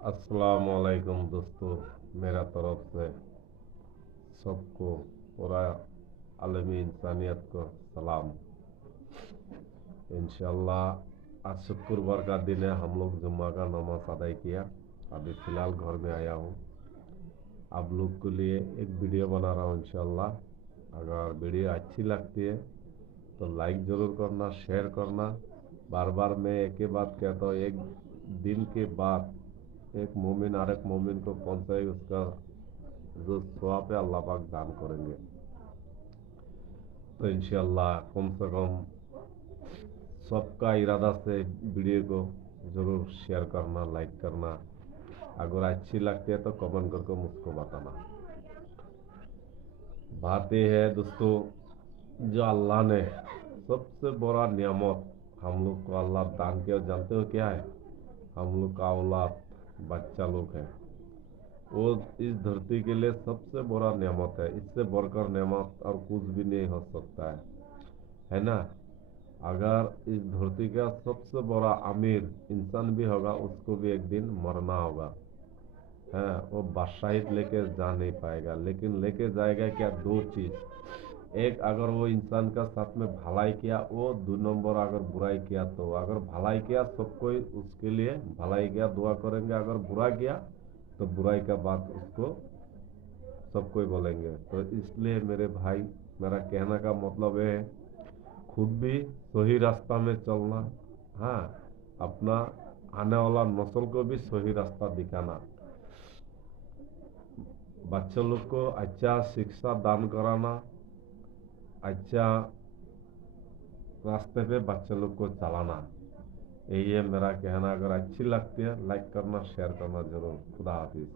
अस्सलाम वालेकुम दोस्तों। मेरा तरफ से सबको पूरा आलमी इंसानियत को सलाम। इंशाल्लाह आज शुक्रवार का दिन है। हम लोग जुम्मा का नमाज अदा किया। अभी फ़िलहाल घर में आया हूँ। आप लोग के लिए एक वीडियो बना रहा हूँ इंशाल्लाह। अगर वीडियो अच्छी लगती है तो लाइक ज़रूर करना, शेयर करना। बार बार मैं एक ही बात कहता हूँ, एक दिन के बाद एक मोमिन और एक मोमिन को पहुंचाए, उसका जो सवाब है अल्लाह पाक दान करेंगे। तो इंशाल्लाह कम से कम सबका इरादा से वीडियो को ज़रूर शेयर करना, लाइक करना। अगर अच्छी लगती है तो कमेंट करके मुझको बताना। बात यह है दोस्तों, जो अल्लाह ने सबसे बड़ा नियामत हम लोग को अल्लाह दान किया, जानते हो क्या है? हम लोग का औलाद, बच्चा लोग है। वो इस धरती के लिए सबसे बड़ा नेमत है। इससे बढ़कर नेमत और कुछ भी नहीं हो सकता है ना? अगर इस धरती का सबसे बड़ा अमीर इंसान भी होगा, उसको भी एक दिन मरना होगा। है, वो बादशाही लेके जा नहीं पाएगा, लेकिन लेके जाएगा क्या? दो चीज। एक, अगर वो इंसान का साथ में भलाई किया वो, दो नंबर अगर बुराई किया तो। अगर भलाई किया सब कोई उसके लिए भलाई किया, दुआ करेंगे। अगर बुरा किया तो बुराई का बात उसको सब कोई बोलेंगे। तो इसलिए मेरे भाई, मेरा कहने का मतलब है, खुद भी सही रास्ता में चलना। हाँ, अपना आने वाला नस्ल को भी सही रास्ता दिखाना। बच्चों लोग को अच्छा शिक्षा दान कराना, अच्छा रास्ते पे बच्चे लोग को चलाना। यही है मेरा कहना। अगर अच्छी लगती है लाइक करना, शेयर करना जरूर। खुदा हाफिज।